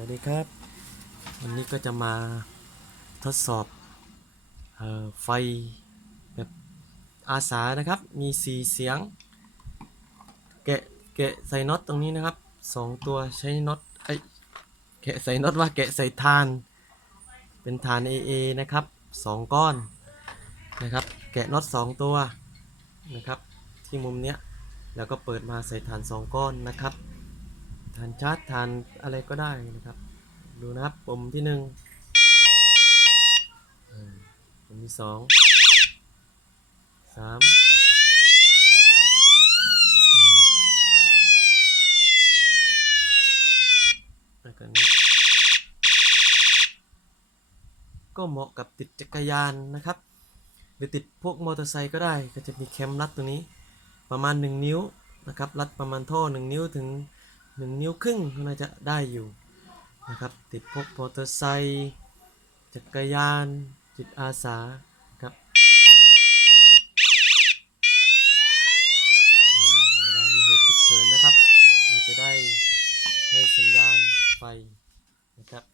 วัสดีครับ วันนี้ก็จะมาทดสอบออไฟแบบอาสานะครับ มีสีเสียง แกะแกะใส่น็อตตรงนี้นะครับสองตัวใช้น็อตไอยแกะใส่น็อตว่าแกะใส่ทาน เป็นฐาน AA นะครับสองก้อนนะครับ แกะน็อตสองตัวนะครับ ที่มุมเนี้ย แล้วก็เปิดมาใส่ฐานสองก้อนนะครับ ฐานชาร์จฐานอะไรก็ได้นะครับ ดูนะครับปุ่มที่หนึ่งปุ่มที่สองสามอืมแล้วก็นี้ก็เหมาะกับติดจักรยานนะครับ หรือติดพวกมอเตอร์ไซค์ก็ได้ก็จะมีแคมรัดตัวนี้ประมาณ 1 นิ้วนะครับรัดประมาณท่อ 1 นิ้วถึง หนึ่งนิ้วครึ่งก็น่าจะได้อยู่นะครับ ติดพวกมอเตอร์ไซค์จักรยาน จิตอาสาครับเวลามีเหตุฉุกเฉินนะครับ เราจะได้ให้สัญญาณไฟนะครับ